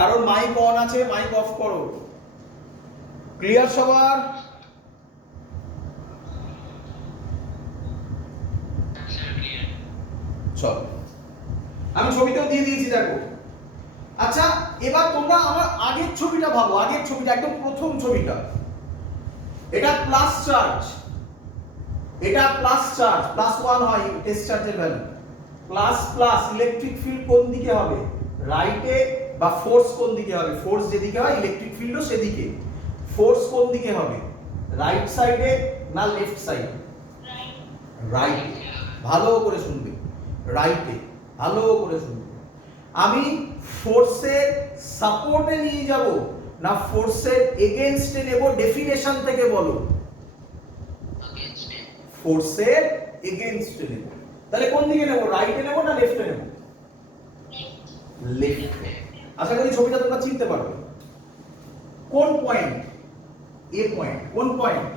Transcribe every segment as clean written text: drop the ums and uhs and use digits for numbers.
কারণ mic on আছে, mic of করো। ক্লিয়ার সবার? চল, আমি ছবিটাও দিয়ে দিয়েছি, দেখো। আচ্ছা, এবার তোমরা আমার আগের ছবিটা ভাবো, আগের ছবিটা একদম প্রথম ছবিটা। এটা প্লাস চার্জ, এটা প্লাস চার্জ, প্লাস 1 হয় টেস্ট চার্জের value. Plus plus electric field কোন দিকে হবে? রাইটে, বা ফোর্স কোন দিকে হবে? ফোর্স যেদিকে হয় ইলেকট্রিক ফিল্ডও সেদিকে। ফোর্স কোন দিকে হবে? রাইট সাইডে না লেফট সাইডে? রাইট। ভালো করে শুনবে, রাইটে। ভালো করে শুনবে। আমি ফোর্সের সাপোর্টে নিয়ে যাব না ফোর্সের এগেইনস্টে নেব? ডেফিনেশন থেকে বলো। ফোর্সের এগেইনস্টে নেব। তাহলে কোন দিকে নেব? রাইটে নেব না লেফটে নেব? লেফটে। আশা করি ছবিটা তোমরা চিনতে পারবে। কোন পয়েন্ট? এ পয়েন্ট। কোন পয়েন্ট?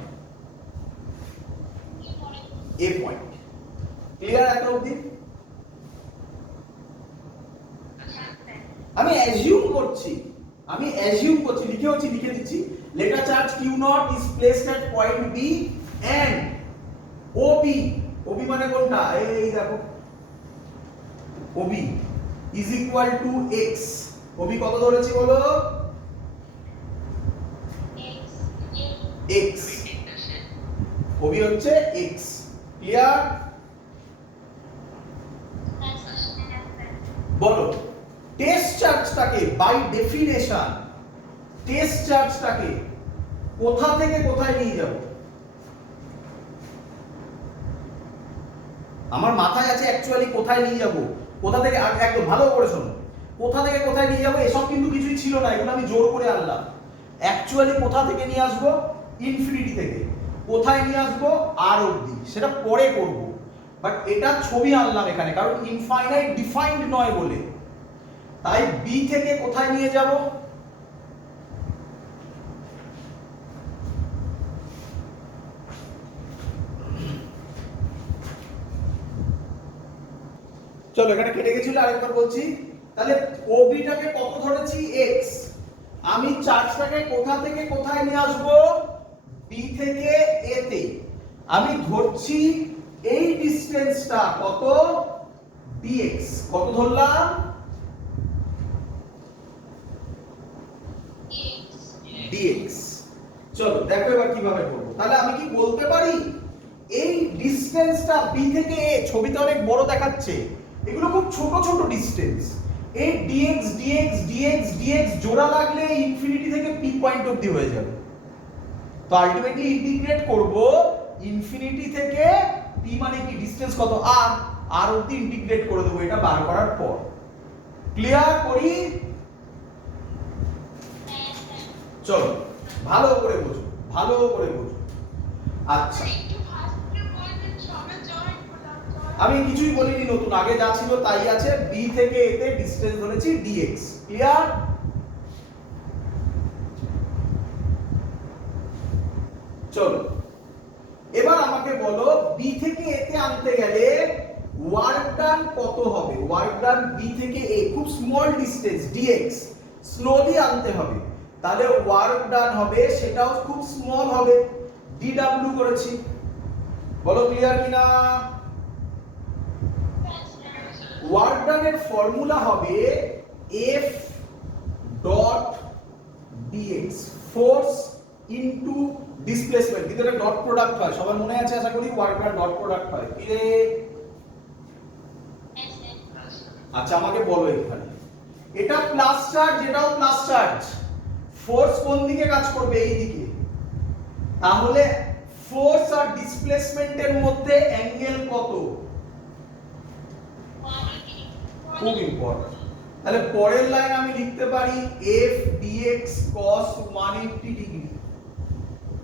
এ পয়েন্ট। ক্লিয়ার এখন অবধি? আমি অ্যাজিউম করছি, লিখে দিচ্ছি। Late a charge Q0 is placed at point B and OB মানে কোনটা? এই দেখো, OB is equal to x. OB কত ধরেছি বলো? x। OB হচ্ছে x। ক্লিয়ার? বলো, টেস্ট চার্জটাকে বাই ডেফিনেশন, টেস্ট চার্জটাকে কোথা থেকে কোথায় নিয়ে যাব? আমার মাথায় আছে অ্যাকচুয়ালি কোথায় নিয়ে যাব, কোথা থেকে, একদম ভালো করে শোনো, কোথা থেকে কোথায় নিয়ে যাব এসব কিন্তু কিছুই ছিল না, এগুলো আমি জোর করে আনলাম। অ্যাকচুয়ালি কোথা থেকে নিয়ে আসবো? ইনফিনিটি থেকে। কোথায় নিয়ে আসবো? আর অবধি, সেটা পরে করব। বাট এটা ছবি আনলাম এখানে, কারণ ইনফাইনাইট ডিফাইন্ড নয় বলে। তাই বি থেকে কোথায় নিয়ে যাব? চলো, এখানে কেটে গেছিল, আরেকবার বলছি। তাহলে ওবিটাকে কত ধরেছি? x। আমি চার্জটাকে কোথা থেকে কোথায় নিয়ে আসব? বি থেকে এ তে। আমি ধরছি এই ডিসটেন্সটা কত? dx। কত ধরলাম? dx। চলো দেখো এবার কিভাবে করব। তাহলে আমি কি বলতে পারি এই ডিসটেন্সটা বি থেকে এ, ছবিতে অনেক বড় দেখাচ্ছে, এগুলো খুব ছোট ছোট ডিসটেন্স। এই dx dx dx dx জোড়া লাগলে ইনফিনিটি থেকে পি পয়েন্ট অবধি হয়ে যাবে। তো আলটিমেটলি ইন্টিগ্রেট করব ইনফিনিটি থেকে পি, মানে কি ডিসটেন্স কত? আর আর অবধি ইন্টিগ্রেট করে দেবো এটা বার করার পর। ক্লিয়ার করি? চলো ভালো করে বোঝো, ভালো করে বোঝো। আচ্ছা, আমি কিছুই বলিনি নতুন, আগে যা ছিল তাই আছে। বি থেকে এ তে ডিসটেন্স ধরেছি dx। ক্লিয়ার? চলো এবার আমাকে বলো, বি থেকে এ তে আনতে গেলে ওয়ার্ক ডান কত হবে? ওয়ার্ক ডান বি থেকে এ, খুব স্মল ডিসটেন্স dx, স্লোলি আনতে হবে। তাহলে ওয়ার্ক ডান হবে, সেটাও খুব স্মল হবে, dw করেছি। বলো ক্লিয়ার কিনা? ওয়ার্ক ডানের ফর্মুলা হবে F dot dx, force into displacement. কিন্তু এটা ডট প্রোডাক্ট হয়, সবার মনে আছে আশা করি, ওয়ার্ক ডান ডট প্রোডাক্ট হয়। কি রে? আচ্ছা আমাকে বলো, এখানে এটা প্লাস চার্জ, এটাও প্লাস চার্জ, ফোর্স কোন দিকে কাজ করবে? এই দিকে। তাহলে ফোর্স আর ডিসপ্লেসমেন্টের মধ্যে অ্যাঙ্গেল কত? খুব ইম্পর্টেন্ট। তাহলে পরের লাইন আমি লিখতে পারি f dx cos 180 degree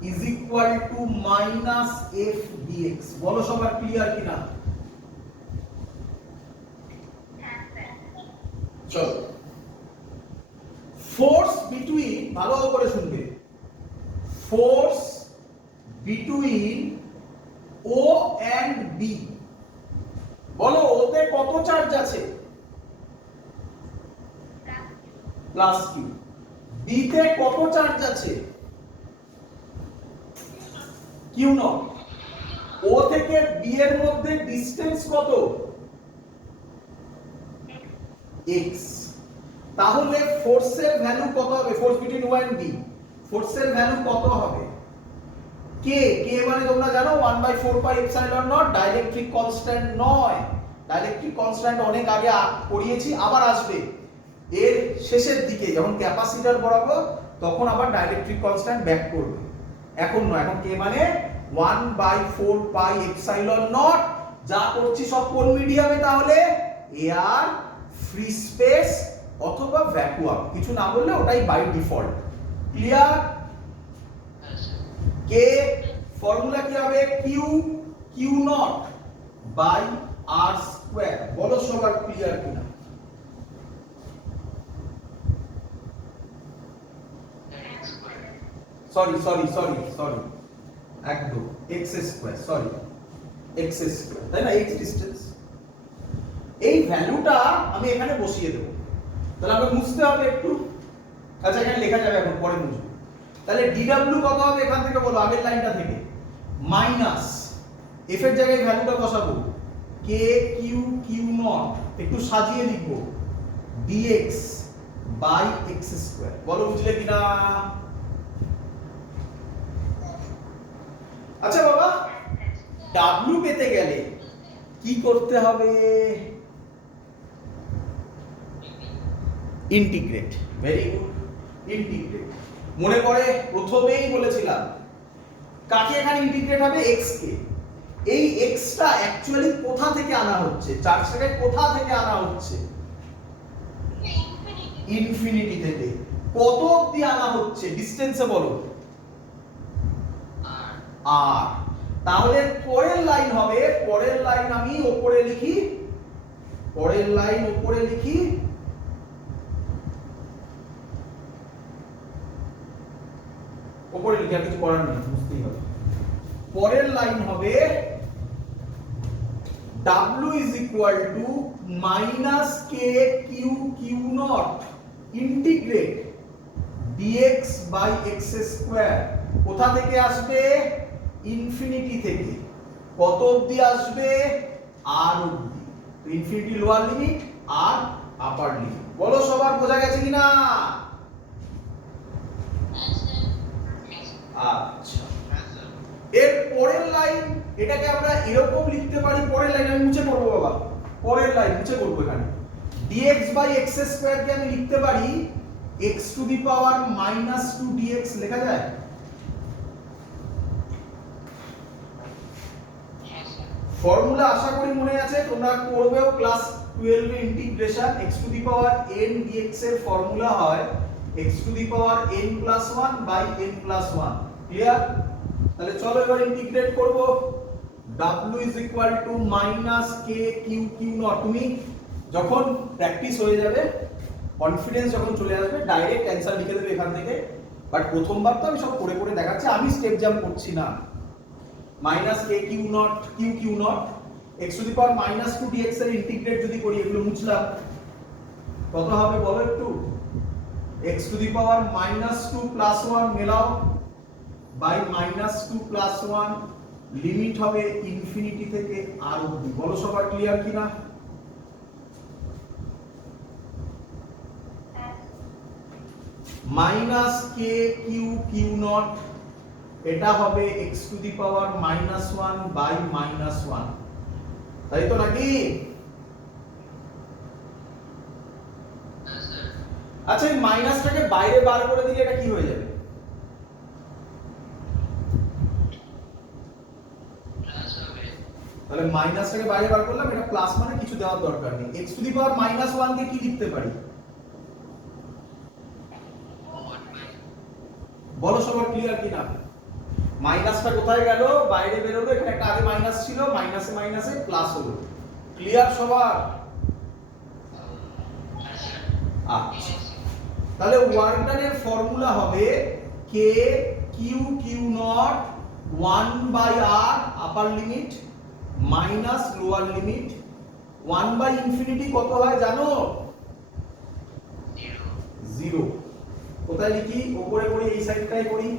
is equal to minus f dx। বলো সবার ক্লিয়ার কিনা? চলো, ফোর্স বিটুইন, ভালো করে শুনবে, force between O and B. বলো ওতে কত চার্জ আছে? Plus Q. বি তে কত চার্জ আছে? Q not. ও থেকে বি এর মধ্যে ডিসটেন্স কত? এক্স। তাহলে ফোর্সের ভ্যালু কত হবে? Force between O and B, ফোর্সের ভ্যালু কত হবে? কে, কে মানে তোমরা জানো 1/4 pi epsilon nought, dielectric constant নয়। ডাইলেকট্রিক কনস্ট্যান্ট অনেক আগে পড়িয়েছি, আবার আসবে এর শেষের দিকে যখন ক্যাপাসিটর পড়াবো তখন আবার ডাইলেকট্রিক কনস্ট্যান্ট ব্যাক করবে, এখন নয়। এখন কে মানে 1/4 পাই এপসাইলন নট। যা করছি সব কোন মিডিয়ামে? তাহলে এয়ার, ফ্রি স্পেস অথবা ভ্যাকুয়াম, কিছু না বললে ওটাই by default. Clear? K formula কি হবে? Q, Q nought by R square. বলো সবার ক্লিয়ার কিনা? সরি সরি সরি সরি, একদম x square, sorry x square, তাই না? X distance. এই ভ্যালুটা আমি এখানে বসিয়ে দেব, তাহলে আমাকে মুছতে হবে একটু। আচ্ছা এখানে লেখা যাবে, এখন পরে মুছবো। তাহলে ডিডব্লিউ কত হবে এখান থেকে বলো, আগের লাইনটা থেকে? মাইনাস এফ এর জায়গায় ভ্যালুটা বসাবো, কে কিউ কিউ নট, একটু সাজিয়ে লিখবো dx বাই এক্স স্কয়ার। বলো বুঝলে কিনা? আচ্ছা বাবা, w পেতে গেলে কি করতে হবে? ইন্টিগ্রেট। Very good, integrate. মনে পড়ে প্রথমেই বলেছিলাম কাকে এখানে ইন্টিগ্রেট হবে? x কে। এই x টা অ্যাকচুয়ালি কোথা থেকে আনা হচ্ছে? চার্জটাকে কোথা থেকে আনা হচ্ছে? ইনফিনিটি থেকে। কত অবধি আনা হচ্ছে? ডিসটেন্সে বলো। আর তাহলে পরের লাইন হবে, পরের লাইন আমি উপরে লিখি, পরের লাইন উপরে লিখি, উপরে লিখে আর কিছু করার নেই, বুঝতেই হবে। পরের লাইন হবে w is equal to minus k q q naught integrate dx by x square। কোথা থেকে আসবে? ইনফিনিটি থেকে। কত অবধি আসবে? আর অবধি। ইনফিনিটি লোয়ার লিমিট আর আপার লিমিট। বলো সবার বোঝা গেছে কিনা? আচ্ছা, এর পরের লাইন, এটাকে আমরা এরকম লিখতে পারি। পরের লাইন আমি মুছে করব বাবা, পরের লাইন মুছে করব। এখানে dx by x square কে আমি লিখতে পারি x to the power minus 2 dx লেখা যায়। ফর্মুলা আশা করি মনে আছে, তোমরা করবেও ক্লাস 12 এ integration. x to the power n dx এর ফর্মুলা হয় x to the power n plus 1 by n plus 1। Clear? তাহলে চলো এবার ইন্টিগ্রেট করব। w is equal to minus k q q naught। তুমি যখন প্র্যাকটিস হয়ে যাবে, কনফিডেন্স যখন চলে আসবে, ডাইরেক্ট অ্যানসার লিখে দেবে এখান থেকে। বাট প্রথমবার তো আমি সব করে করে দেখাচ্ছি, আমি স্টেপ জাম্প করছি না। Minus k q nought, Q Q nought, x to the power minus 2 dx এর ইন্টিগ্রেট যদি করি, এগুলো মুছলাম, কত হবে বলো একটু? x to the power minus 2 plus 1 মেলাও বাই মাইনাস 2 প্লাস 1, লিমিট হবে ইনফিনিটি থেকে আর অবধি। বলো সবার ক্লিয়ার কিনা? Minus k q Q nought, এটা হবে x to the power minus 1 by minus 1, তাই তো নাকি? আচ্ছা, এই মাইনাসটাকে বাইরে বার করে দিলে এটা কি হয়ে যাবে? তাহলে মাইনাসটাকে বাইরে বার করলাম, এটা প্লাস, মানে কিছু দেওয়ার দরকার নেই। x to the power minus 1 কে কি লিখতে পারি? বলো সবার ক্লিয়ার কিনা? মাইনাসটা কোথায় গেল? বাইরে বেরোলো। এখানে একটা আগে মাইনাস ছিল, মাইনাসে মাইনাসে প্লাস হলো। ক্লিয়ার সবার? আচ্ছা, তাহলে ওয়ার্ক ডানের ফর্মুলা হবে k q q nought 1 by r upper limit minus lower limit 1 by infinity কত হয় জানো? 0। 0। কোথায় লিখি? উপরে করি, এই সাইডটাই করি।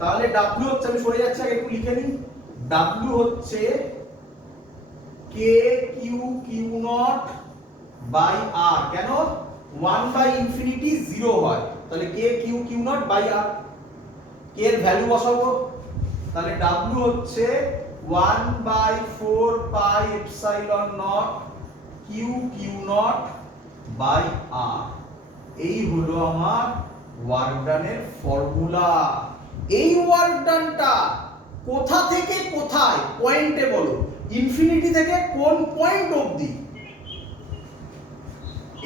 তাহলে W হচ্ছে, আমি সরে যাচ্ছি, আগে একটু লিখে নিই। W হচ্ছে k q q nought by r। কেন? 1 বাই ইনফিনিটি 0 হয়, তাহলে k q q nought by r। k এর ভ্যালু বসাবো, তাহলে W হচ্ছে 1 by 4 pi epsilon nought q q nought by r। এই হলো আমার ওয়ার্ক ডানের ফর্মুলা। এই ওয়ার্ক ডানটা কোথা থেকে কোথায় পয়েন্টে বলো, ইনফিনিটি থেকে কোন পয়েন্ট অবধি?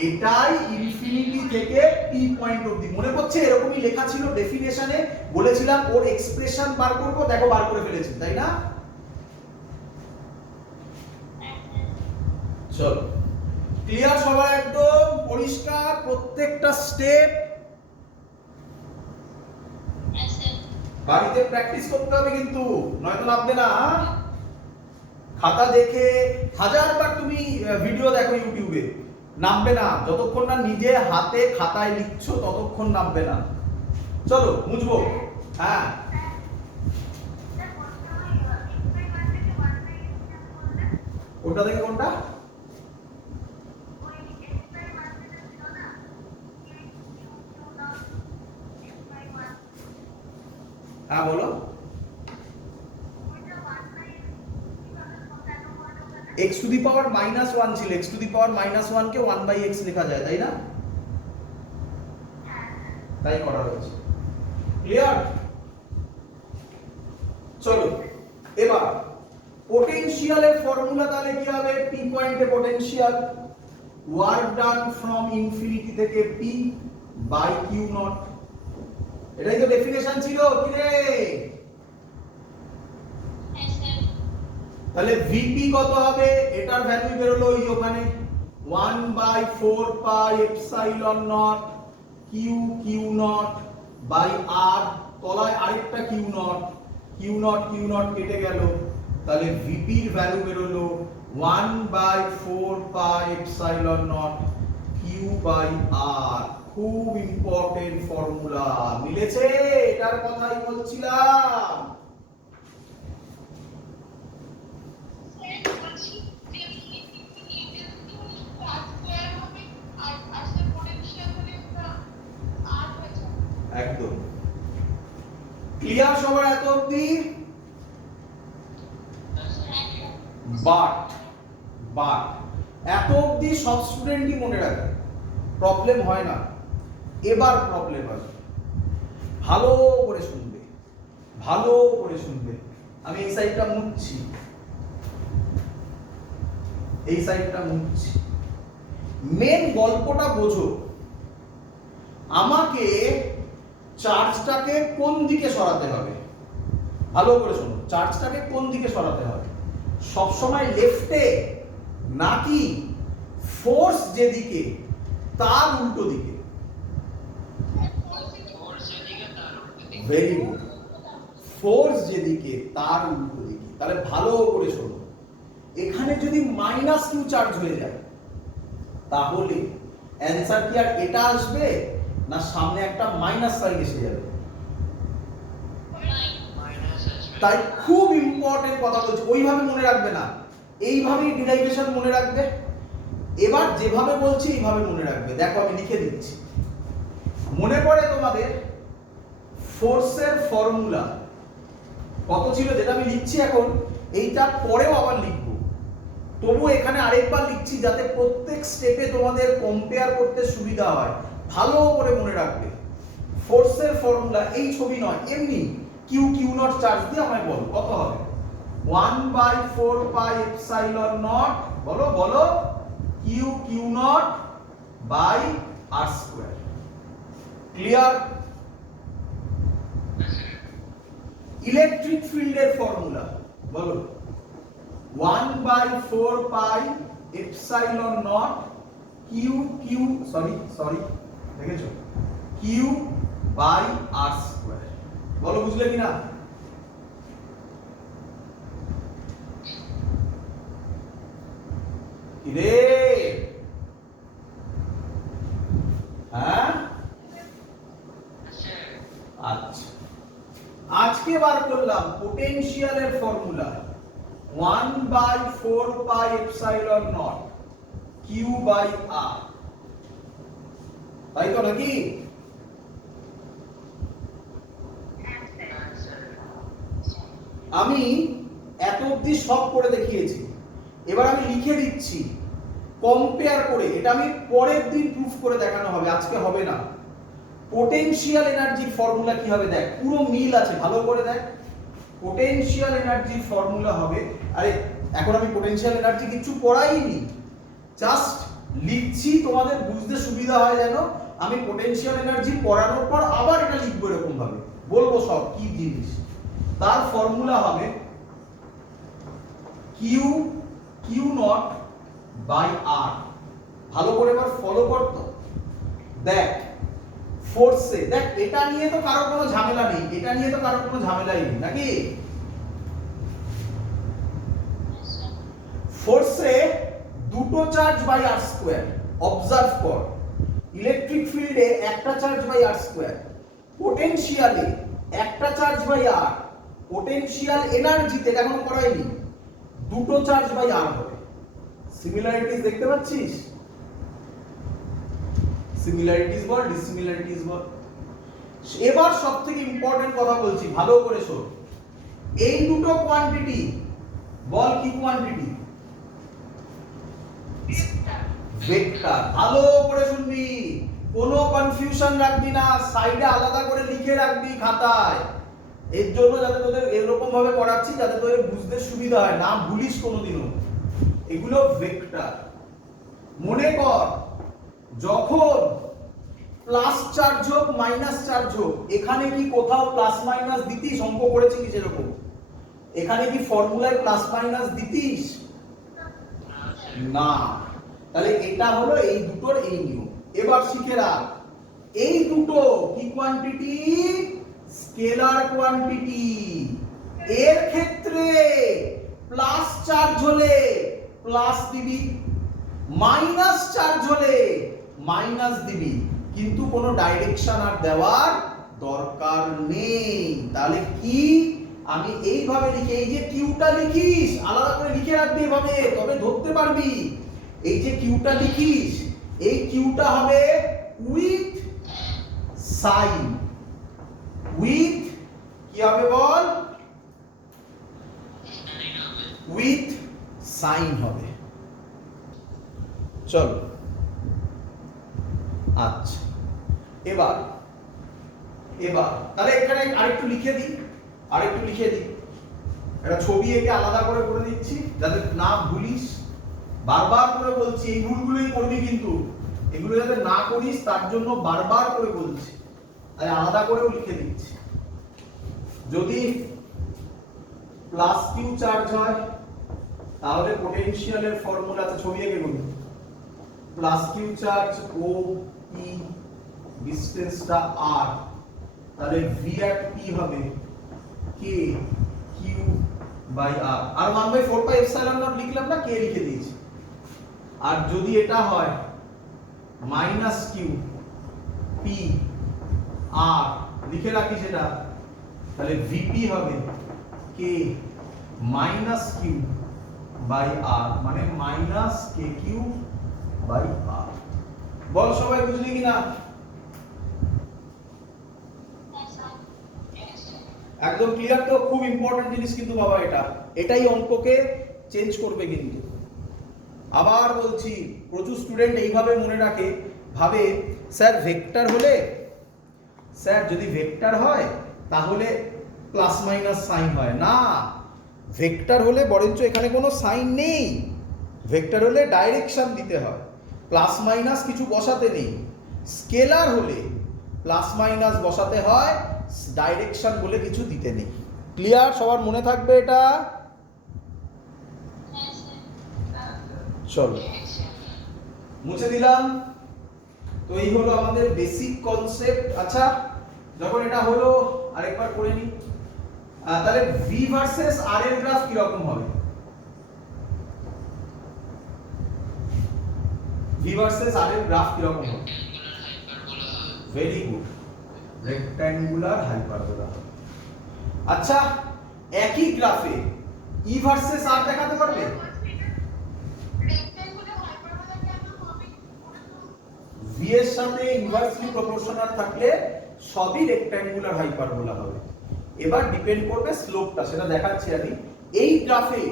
এটাই ইনফিনিটি থেকে p পয়েন্ট অবধি। মনে পড়ছে এরকমই লেখা ছিল ডেফিনেশনে, বলেছিলাম ওর এক্সপ্রেশন বার করব, দেখো বার করে ফেলেছি, তাই না? চলো, ক্লিয়ার সবাই? একদম পরিষ্কার প্রত্যেকটা স্টেপ? বাড়িতে প্র্যাকটিস করতে হবে কিন্তু, নয়তো নামবে না। খাতা দেখে 1000 বার তুমি ভিডিও দেখো ইউটিউবে, নামবে না। যতক্ষণ না নিজে হাতে খাতায় লিখছো ততক্ষণ নামবে না। চলো বুঝবো। হ্যাঁ, ওটা থেকে কোনটা? হ্যাঁ বলো। x টু দি পাওয়ার -1 ছিল, x to the power -1 K 1/x লেখা যায়, তাই না? তাই করা হয়েছে। ক্লিয়ার? চলো এবার পোটেনশিয়ালের ফর্মুলা তাহলে কি হবে? p পয়েন্টে potential, work done from infinity থেকে p বাই q নট। এটাই তো ডেফিনেশন ছিল কি রে? তাহলে vp কত হবে? এটার ভ্যালু বের হলো এই ওখানে 1 by 4 pi epsilon nought q q nought by r, তলায় আরেকটা q নট কেটে গেল, তাহলে vp এর ভ্যালু বের হলো 1 by 4 pi epsilon nought q by r। খুব ইম্পর্টেন্ট ফর্মুলা, মিলেছে? এটার কথাই বলছিলাম। একদম ক্লিয়ার সবার এত অবধি? বাট এত অবধি সব স্টুডেন্টই মনে রাখে, প্রবলেম হয় না। এবার প্রবলেম আসবে, ভালো করে শুনবে, ভালো করে শুনবে। আমি এই সাইডটা মুছছি, এই সাইডটা মুছছি। মেন গল্পটা বোঝো। আমাকে চার্জটাকে কোন দিকে সরাতে হবে? ভালো করে শোনো, চার্জটাকে কোন দিকে সরাতে হবে? সবসময় লেফটে, নাকি ফোর্স যেদিকে তার উল্টো দিকে? ভেরি গুড, ফোর্স যেদিকে তার উল্টো দিকে। তাহলে ভালো করে শোনো, এখানে যদি মাইনাস কিউ চার্জ হয়ে যায় তাহলে অ্যান্সার কি আর এটা আসবে, না সামনে একটা মাইনাস সাইন এসে যাবে? তাই খুব ইম্পর্টেন্ট কথা বলছি, ওইভাবে মনে রাখবে না, এইভাবেই ডিরাইভেশন মনে রাখবে। এবার যেভাবে বলছি এইভাবে মনে রাখবে। দেখো আমি লিখে দিচ্ছি, মনে পড়ে তোমাদের ফোর্সের ফর্মুলা কত ছিল? যেটা আমি লিখছি এখন, এইটা পরেও আবার লিখব, তবু এখানে আরেকবার লিখছি যাতে প্রত্যেক স্টেপে তোমাদের কম্পেয়ার করতে সুবিধা হয়। ভালো করে মনে রাখবে ফোর্সের ফর্মুলা, এই ছবি নয়, এমনি কিউ কিউ নট চার্জ দিয়ে আমায় বল কত হবে? 1 বাই 4 পাই এপসাইলন নট, বলো বলো, Q Q nought by R square. Clear? Electric ফিল্ডের ফর্মুলা বলো, 1 by 4 pi epsilon nought Q Q sorry দেখেছো, কিউ বাই আর স্কয়ার। বলো বুঝলে কিনা? রে হ্যাঁ আজকে বার করলাম পোটেনশিয়ালের formula 1/4 pi epsilon nought Q by R, তাই তো নাকি? আমি এত অবধি সব করে দেখিয়েছি, এবার আমি লিখে দিচ্ছি কম্পেয়ার করে। এটা আমি পরের দিন প্রুফ করে দেখানো হবে, আজকে হবে না। পোটেনশিয়াল এনার্জির ফর্মুলা কি হবে দেখ, পুরো মিল আছে, ভালো করে দেখ। পোটেনশিয়াল এনার্জির ফর্মুলা হবে, আরে এখন আমি পোটেনশিয়াল এনার্জি কিছু পড়াইনি, জাস্ট লিখছি তোমাদের বুঝতে সুবিধা হয় যেন। আমি পোটেনশিয়াল এনার্জি পড়ানোর পর আবার এটা লিখবো এরকম ভাবে, বলবো সব কি জিনিস। তার ফর্মুলা হবে কিউ কিউ নট বাই আর। ভালো করে এবার ফলো কর তো। দেখ ফোর্সে, দেখ এটা নিয়ে তো কারোর কোনো ঝামেলা নেই, এটা নিয়ে তো কারোর কোনো ঝামেলাই নেই নাকি? ফোর্সে দুটো charge by R square, observe কর। ইলেকট্রিক ফিল্ডে একটা চার্জ বাই আর স্কয়ার, পোটেনশিয়ালে একটা চার্জ বাই আর, পোটেনশিয়াল এনার্জিতে এখন করাইনি দুটো চার্জ বাই আর হবে। সিমিলারিটিস দেখতে পাচ্ছিস? সিমিলারিটিস বল, ডিসিমিলারিটিস বল। এবার সবথেকে ইম্পর্টেন্ট কথা বলছি, ভালো করে শোন। এই দুটো কোয়ান্টিটি বল কি কোয়ান্টিটি? ভেক্টর। ভালো করে শুনবি, কোনো কনফিউশন রাখবি না, সাইডে আলাদা করে লিখে রাখবি খাতায়। এর জন্য যাতে তোদের এরকম ভাবে করাচ্ছি যাতে তোদের বুঝতে সুবিধা হয়, না ভুলিস কোনোদিনও। এগুলো ভেক্টর। মনে কর যখন প্লাস চার্জ হোক মাইনাস চার্জ হোক, এখানে কি কোথাও প্লাস মাইনাস দিতিস? অঙ্ক করেছি কি যেরকম, এখানে কি ফর্মুলায় প্লাস মাইনাস দিতিস? না। তাহলে এটা হলো এই দুটোর এই নিয়ম। এবার শিখে রাখ, এই দুটো কি কোয়ান্টিটি? Scalar quantity. এর ক্ষেত্রে প্লাস চার্জ হলে প্লাস দিবি, মাইনাস চার্জ হলে মাইনাস দিবি, কিন্তু কোনো ডাইরেকশন আর দেওয়ার দরকার নেই। তাহলে কি আমি এইভাবে লিখি, এই যে কিউটা লিখিস আলাদা করে লিখে রাখবি এভাবে, তবে ধরতে পারবি। এই যে কিউটা লিখিস, এই কিউটা হবে উইথ সাইন। উইথ কি হবে বল? উইথ সাইন হবে। চলো আচ্ছা, এবার তাহলে এখানে আরেকটু লিখে দিই, একটা ছবি এঁকে আলাদা করে করে দিচ্ছি যাতে না ভুলিস। বারবার করে বলছি এই ভুলগুলোই করবি, কিন্তু এগুলো যাতে না করিস তার জন্য বারবার করে বলছি, তাই আলাদা করেও লিখে দিচ্ছি। যদি প্লাস কিউ চার্জ হয় তাহলে পোটেনশিয়ালের ফর্মুলাতে ছবি এঁকে বলি, প্লাস কিউ চার্জ ও পি, ডিসটেন্সটা আর, তাহলে ভি এট পি হবে কে কিউ বাই আর। আর 1/4 পাই এপসাইলন নট লিখলাম না, কে লিখে দিয়েছি। আর যদি এটা হয় মাইনাস কিউ পি আর, লিখে রাখি সেটা, তাহলে ভিপি হবে কে মাইনাস কিউ বাই আর, মানে মাইনাস কে কিউ বাই আর। বল সবাই বুঝলি কিনা? একদম ক্লিয়ার তো? খুব ইম্পর্টেন্ট জিনিস কিন্তু বাবা, এটাই অঙ্ককে চেঞ্জ করবে কিন্তু। আবার বলছি, প্রচুর স্টুডেন্ট এইভাবে মনে রাখে, ভাবে স্যার ভেক্টর হলে, স্যার যদি ভেক্টর হয় তাহলে প্লাস মাইনাস সাইন হয় না। ভেক্টর হলে বরঞ্চ এখানে কোনো সাইন নেই, ভেক্টর হলে ডাইরেকশন দিতে হয়, প্লাস মাইনাস কিছু বসাতে নেই। স্কেলার হলে প্লাস মাইনাস বসাতে হয়, ডাইরেকশন বলে কিছু দিতে নেই। ক্লিয়ার? সবার মনে থাকবে এটা? চলো মুছে দিলাম। তো এই হলো আমাদের বেসিক কনসেপ্ট। আচ্ছা, যখন এটা হলো আরেকবার করে নি, তাহলে ভি ভার্সেস আর এর গ্রাফ কি রকম হবে? ভি ভার্সেস আর এর গ্রাফ কি রকম হবে? Very good, rectangular hyperbola. আচ্ছা একই গ্রাফে ই ভার্সেস আর দেখাতে পারবে? ভি এর সাথে ইনভার্সলি প্রপোর্শনাল থাকলে সবই রেক্ট্যাঙ্গুলার হাইপারবোলা হবে। এবার ডিপেন্ড করবে স্লোপটা, সেটা দেখাচ্ছি আমি। এই গ্রাফে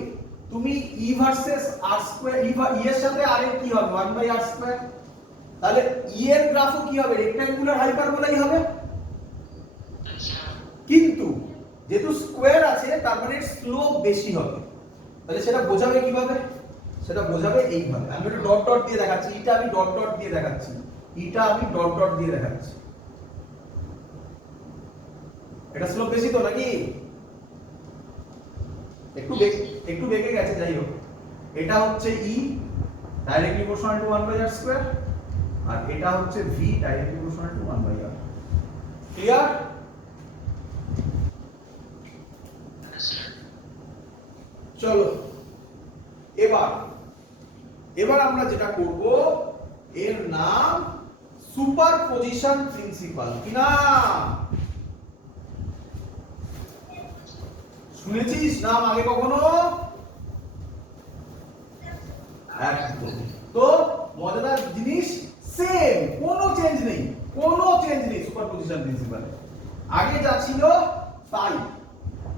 তুমি ই ভার্সেস আর স্কয়ার, ই এর সাথে আর এর কি হবে 1/r স্কয়ার, তাহলে ই এর গ্রাফও কি হবে রেক্ট্যাঙ্গুলার হাইপারবোলাই হবে। কিন্তু যেহেতু স্কয়ার আছে তার মানে স্লোপ বেশি হবে, তাহলে সেটা বোঝাবে কিভাবে? সেটা বোঝাবে এইভাবে। আমি একটু ডট ডট দিয়ে দেখাচ্ছি, এটা আমি ডট ডট দিয়ে দেখাচ্ছি, এটা আমি ডট ডট দিয়ে দেখাচ্ছি। এটা স্লোপ বেশি তো নাকি? একটু বেঁকে গেছে, যাই হোক। এটা হচ্ছে E directly proportional to 1/r square, আর এটা হচ্ছে V directly proportional to 1/r। Clear? চলো এবার আমরা যেটা করব এর নাম সুপারপজিশন প্রিন্সিপাল। কি নাম শুনেছিস নাম আগে কখনো? একদম। তো মজাদার জিনিস, সেম, কোনো চেঞ্জ নেই সুপারপজিশন প্রিন্সিপালে। আগে যা ছিল তাই।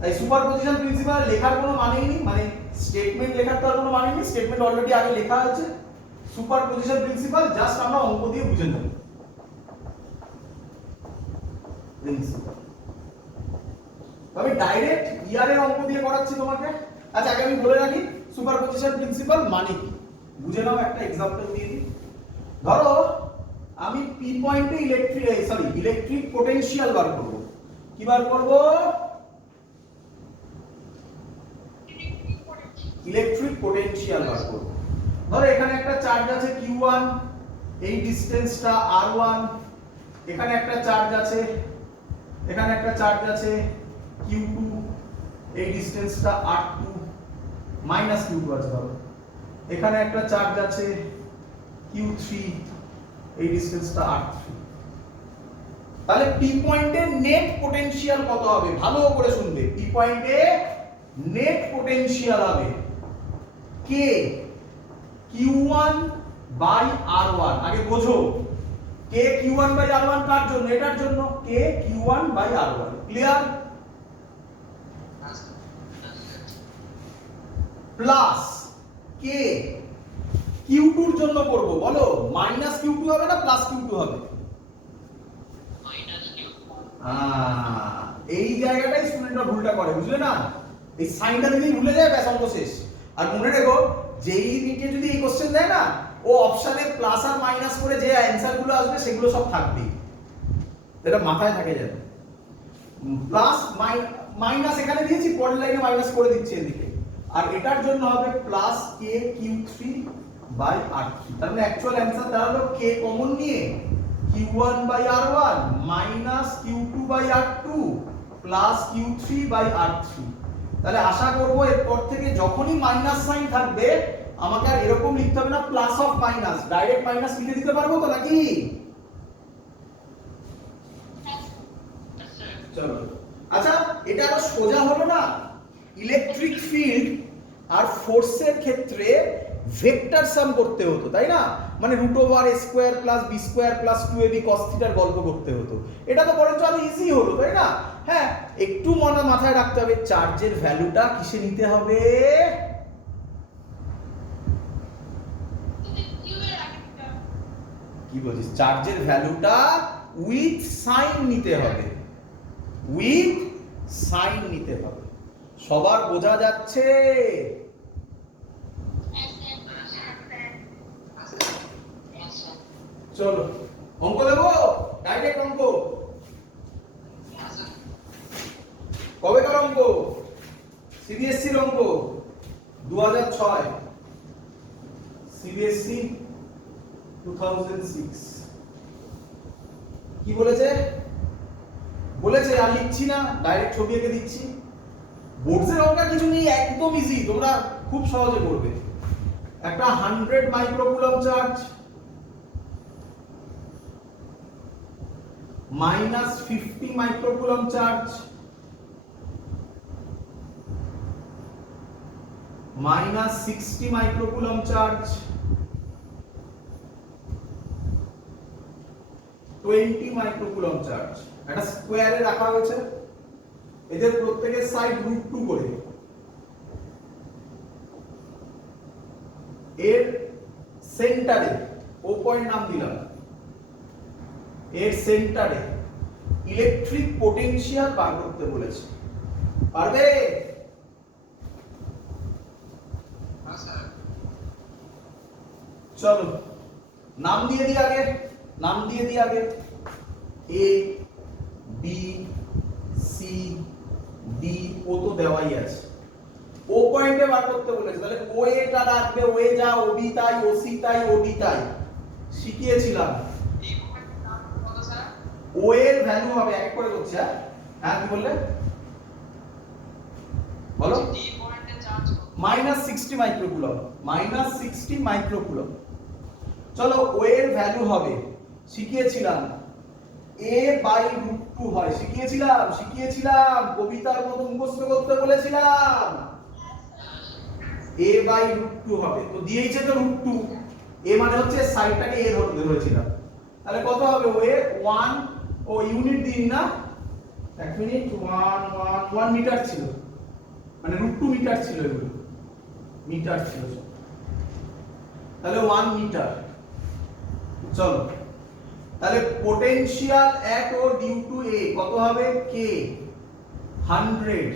তাই সুপারপজিশন প্রিন্সিপাল লেখার কোনো মানেই নেই, মানে স্টেটমেন্ট লেখার তো আর কোনো মানে নেই, স্টেটমেন্ট অলরেডি আগে লেখা আছে। সুপারপজিশন প্রিন্সিপাল জাস্ট আমরা অঙ্ক দিয়ে বুঝে নেব। প্রিন্সিপাল তবে ডাইরেক্ট ইয়ার এর অঙ্ক দিয়ে করাচ্ছি তোমাকে। আচ্ছা আগে আমি বলে রাখি সুপারপজিশন প্রিন্সিপাল মানে কি, বুঝে নাও। একটা এক্সাম্পল দিয়ে দিই। ধরো আমি পি পয়েন্টে ইলেকট্রিক পোটেনশিয়াল বার করব। কি বার করব? ইলেকট্রিক পোটেনশিয়াল বার করব। ধরো এখানে একটা চার্জ আছে Q1, এই ডিসটেন্সটা R1, এখানে একটা চার্জ আছে, এখানে একটা চার্জ আছে Q2, এই ডিসটেন্সটা R2 মাইনাস Q2 আছে। ধরো এখানে একটা চার্জ আছে Q3, এই ডিসটেন্সটা R3। তাহলে পি পয়েন্টে নেট পোটেনশিয়াল কত হবে? ভালো করে শুনবে। পি পয়েন্টে নেট পোটেনশিয়াল হবে K Q1 বাই R1। আগে বোঝো K Q1 বাই R1 কার জন্য? এটার জন্য K Q1 by R1। Clear? Plus K Q2 এর জন্য করব, বলো মাইনাস Q2 হবে না প্লাস Q2 হবে? এই জায়গাটাই স্টুডেন্টরা ভুলটা করে, বুঝলে না? এই সাইনটা যদি ভুলে যায় ব্যাস অঙ্ক শেষ। আর মনে রেখো যেই নিটে যদি এই কোশ্চেন দেয় না, ও অপশনে প্লাস আর মাইনাস করে যে অ্যানসার গুলো আসবে সেগুলো সব থাকবে, এটা মাথায় থাকে যেন। প্লাস মাইনাস এখানে দিয়েছি, পরের লাইনে মাইনাস করে দিচ্ছি এদিকে। আর এটার জন্য হবে plus K Q3 by R3। তার মানে অ্যাকচুয়াল অ্যানসার দাঁড়ালো K কমন নিয়ে Q1 by R1 minus Q2 by R2 plus Q3 by R3। তাহলে আশা করব এরপর থেকে যখনই মাইনাস সাইন থাকবে আমাকে আর এরকম লিখতে হবে না plus of minus, direct minus লিখে দিতে পারবো তো নাকি? চলো আচ্ছা এটা আরো সোজা হলো না? ইলেকট্রিক ফিল্ড আর ফোর্সের ক্ষেত্রে ভেক্টর সাম করতে হতো, তাই না? মানে √a² plus b² plus 2ab cos θ এর গল্প করতে হতো। এটা তো বরঞ্চ আরো ইজি হলো, তাই না? হ্যাঁ, একটু মাথায় রাখতে হবে চার্জের ভ্যালুটা কিসে নিতে হবে? কি বলছিস? চার্জের ভ্যালুটা উইথ সাইন নিতে হবে, উইথ সাইন নিতে হবে। সবার বোঝা যাচ্ছে? চলো অঙ্ক দেবো, ডাইরেক্ট অঙ্ক। কবেকার অঙ্ক? সিবিএসসি এর অঙ্ক 2006, সিবিএসসি 2006। কি বলেছে? বলেছে আর লিখছি না, ডাইরেক্ট ছবি এঁকে দিচ্ছি। বোর্ডসের অঙ্ক কিছু নেই, একদম ইজি, তোমরা খুব সহজে করবে। একটা 100 microcoulomb charge minus 50 microcoulomb charge minus 60 microcoulomb charge, 20 microcoulomb charge. একটা স্কোয়ারে রাখা হয়েছে, এদের প্রত্যেকের সাইড √2 করে। এর সেন্টারে, ও পয়েন্ট নাম দিলাম, এর সেন্টারে ইলেকট্রিক পোটেনশিয়াল বার করতে বলেছে। পারবে? চলো নাম দিয়ে দিই আগে, নাম দিয়ে দিই আগে। এ বি সি ডি, ও তো দেওয়াই আছে। ও পয়েন্টে বার করতে বলেছে, তাহলে ও এটা রাখবে, ও এ যা, ও বি তাই, ও সি তাই, ও ডি তাই শিখিয়েছিলাম। ও এর ভ্যালু হবে, এক করে করছি। হ্যাঁ কি বললে? বলো। Minus 60 microcoulomb, minus 60 microcoulomb. চলো ও এর ভ্যালু হবে, শিখিয়েছিলাম a বাই √2 হয়, শিখিয়েছিলাম কবিতার মতো মুখস্থ করতে বলেছিলাম। a বাই √2 হবে, তো দিয়েইছে তো √2, a মানে হচ্ছে সাইডটাকে a ধরেছিলাম, তাহলে কত হবে? ও এ 1, ও ইউনিট দিন না, 1 মিনিট, 1 মিটার ছিল, মানে √2 মিটার ছিল, এগুলো মিটার ছিল, তাহলে 1 মিটার। চলো তাহলে potential at O due to A কত হবে? k 100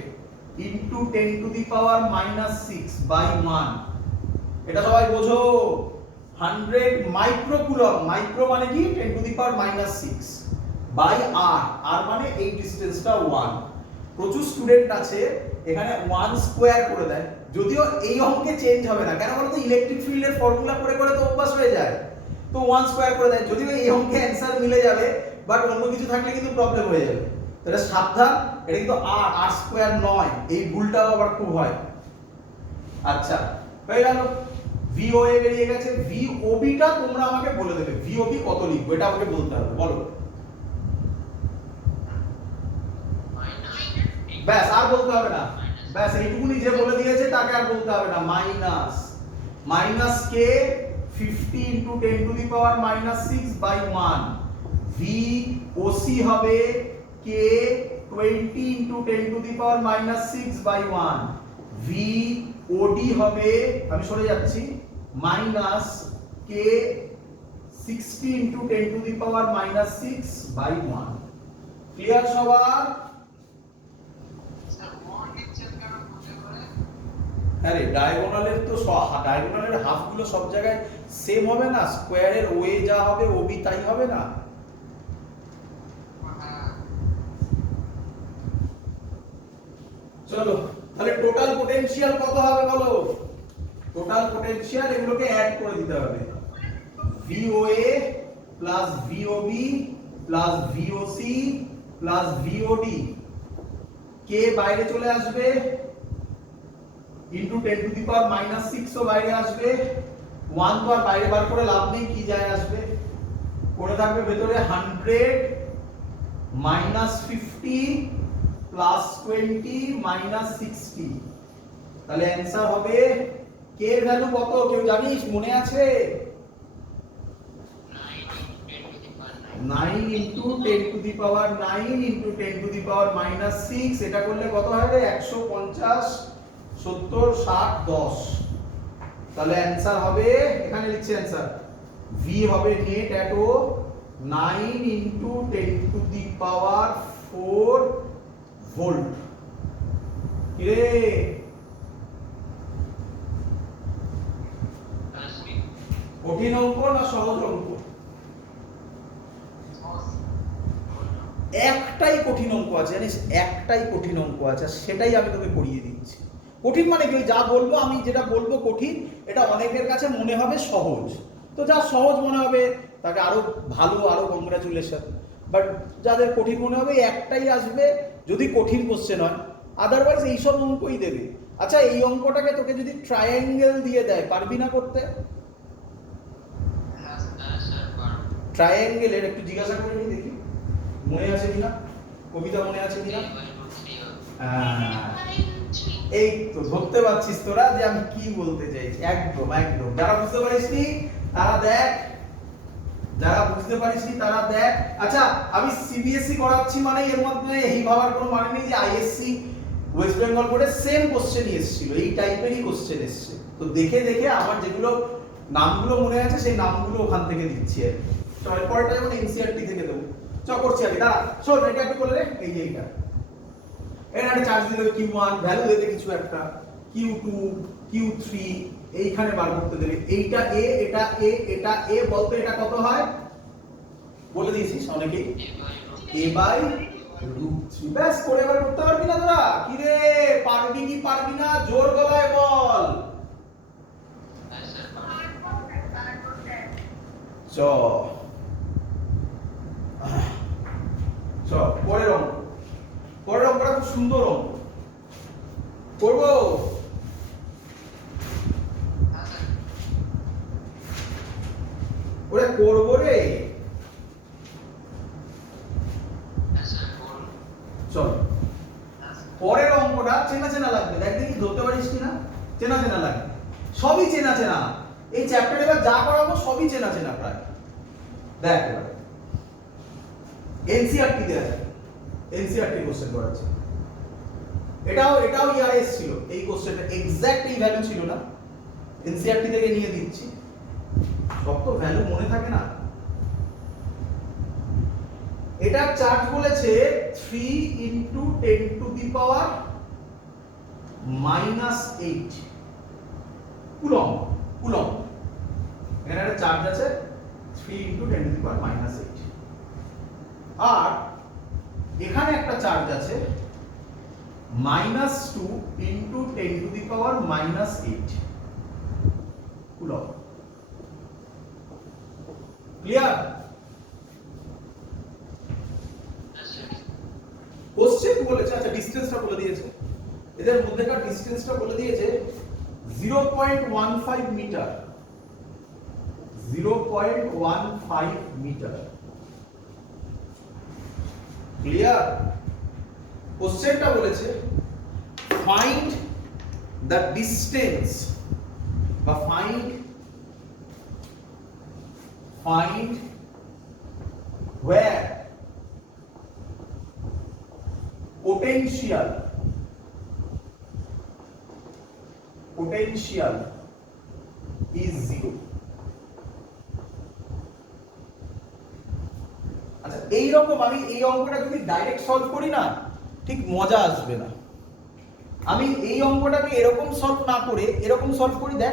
into 10 to the power -6 by 1। এটা সবাই বোঝো, 100 মাইক্রোকুলম, মাইক্রো মানে কি 10 to the power -6 by r, r মানে এই ডিসটেন্সটা 1। প্রচুর স্টুডেন্ট আছে এখানে 1 স্কয়ার করে দেয়, যদিও এই অঙ্কে চেঞ্জ হবে না, কেন বলতো ইলেকট্রিক ফিল্ডের ফর্মুলা করে করে তো অভ্যাস হয়ে যায়, তো 1 স্কয়ার করে দেয়, যদিও এই অঙ্কে অ্যানসার মিলে যাবে, বাট অন্য কিছু থাকলে কিন্তু প্রবলেম হয়ে যাবে। তাহলে সাবধান, এটা কিন্তু r স্কয়ার নয়, এই ভুলটাও আবার খুব হয়। আচ্ছা হয়ে গেল, VOA বেরিয়ে গেছে। VOB টা তোমরা আমাকে বলে দেবে, VOB কত লিখবো এটা আমাকে বলতে হবে, বলো। ব্যাস, আর বলতে হবে না, ব্যাস এইটুকুনি যে বলে দিয়েছে তাকে আর বলতে হবে না। Minus k 50 into 10 to the power -6 by 1। VOC হবে k 20 into 10 to the power -6 by 1। VOD হবে, আমি সরে যাচ্ছি, minus k 60 into 10 to the power -6 by 1। Clear সবার? আরে ডায়াগোনালের তো ডায়াগোনালের হাফ গুলো সব জায়গায় সেম হবে না, স্কয়ারের ওয়ে যা হবে ওবি তাই হবে না। চলো তাহলে টোটাল পোটেনশিয়াল কত হবে বলো? টোটাল পোটেনশিয়াল এগুলোকে অ্যাড করে দিতে হবে, VOA plus VOB plus VOC plus VOD, কে বাইরে চলে আসবে, ইনটু 10 টু দি পাওয়ার -6 ও বাইরে আসবে, 1 তো আর বাইরে বার করে লাভ নেই, কি যায় আসবে, পড়ে থাকবে ভেতরে 100 -50 প্লাস 20 -60। তাহলে অ্যানসার হবে k এর ভ্যালু কত কেউ জানিস, মনে আছে? 9 into 10 to the power 9 into 10 to the power -6, এটা করলে কত হবে? 150 70 60 10। তাহলে অ্যানসার হবে, এখানে লিখছি অ্যানসার, V হবে net at O 9 into 10 to the power 4 volt. কি রে, কঠিন অঙ্ক না সহজ অঙ্ক? একটাই কঠিন অঙ্ক আছে জানিস, একটাই কঠিন অঙ্ক আছে, সেটাই আমি তোকে করিয়ে দিচ্ছি। কঠিন মানে কি, যা বলবো আমি, যেটা বলবো কঠিন, এটা অনেকের কাছে মনে হবে সহজ, তো যা সহজ মনে হবে তাকে আরো ভালো, আরো কংগ্রাচুলেশন, বাট যাদের কঠিন মনে হবে একটাই আসবে, যদি কঠিন কোশ্চেন হয়, আদারওয়াইজ এইসব অঙ্কই দেবে। আচ্ছা এই অঙ্কটাকে তোকে যদি ট্রায়াঙ্গেল দিয়ে দেয়, পারবি না করতে? ট্রায়াঙ্গেলের একটু জিজ্ঞাসা করে নি দেখি, মনে আছে কিনা, কবিতা মনে আছে কিনা? এই তো ধরতে পারছিস তোরা যে আমি কি বলতে চাইছি। একদম একদম, যারা বুঝতে পারিসনি তারা দেখ, যারা বুঝতে পারিসনি তারা দেখ। আচ্ছা, আমি সিবিএসসি করাচ্ছি মানে এর মধ্যে এই ভাবার কোনো মানে নেই যে আইএসসি ওয়েস্ট বেঙ্গল বোর্ডে সেম কোশ্চেনই এসেছিল, এই টাইপেরই কোশ্চেন এসেছে। তো দেখে দেখে আমার যেগুলো নামগুলো মনে আছে সেই নামগুলো ওখান থেকে দিচ্ছি আর কি। তো এরপরটা যেমন এনসিইআরটি থেকে দেবো, চ করছি আগে দাঁড়া। শোন, এটা একটু বলে রে, এই যে এইটা এর একটা চার্জ দিলে Q1 ভ্যালু দিতে কিছু একটা, Q2 Q3 এইখানে বার করতে দেবে। এইটা এ, এটা এ, এটা এ, বলতে এটা কত হয় বলে দিয়েছিস অনেকেই, a/√3। ব্যাস, করে এবার করতে পারবি না তোরা? কি রে, পারবি কি পারবি না জোর গলায় বল। চ চ পরের অঙ্ক, পরের অঙ্কটা খুব সুন্দর অঙ্ক করবো। ওরে করবো রে, চল। পরের অঙ্কটা চেনা চেনা লাগবে, দেখ দেখি ধরতে পারিস কিনা। চেনা চেনা লাগবে, সবই চেনা চেনা। এই চ্যাপ্টারে এবার যা করাবো সবই চেনা চেনা প্রায়। দেখ এবার এনসিইআরটি তে আছে, এনসিইআরটি কোশ্চেন করাচ্ছে। এটাও ইয়ারএস ছিল, এই কোশ্চেনটা এক্সাক্ট এই ভ্যালু ছিল না, এনসিইআরটি থেকে নিয়ে দিচ্ছি। সব তো ভ্যালু মনে থাকে না। এটা চার্জ বলেছে 3 × 10⁻⁻8 কুলম্ব। কুলম্ব, এখানে একটা চার্জ আছে 3 × 10⁻⁻8, আর এখানে একটা চার্জ আছে -2 × 10⁻⁻8 কুলম্ব। ক্লিয়ার? কোশ্চেন বলেছে, আচ্ছা ডিসটেন্সটা বলে দিয়েছে, এদের মধ্যেকার ডিসটেন্সটা বলে দিয়েছে 0.15 মিটার, 0.15 মিটার। ক্লিয়ার? কোশ্চেনটা বলেছে ফাইন্ড দ্য ডিসটেন্স বা ফাইন্ড where potential is 0। আচ্ছা, এইরকম আমি এই অঙ্কটা যদি ডাইরেক্ট সলভ করি না ঠিক মজা আসবে না। আমি এই অঙ্কটাকে এরকম সলভ না করে এরকম সলভ করি, দেখ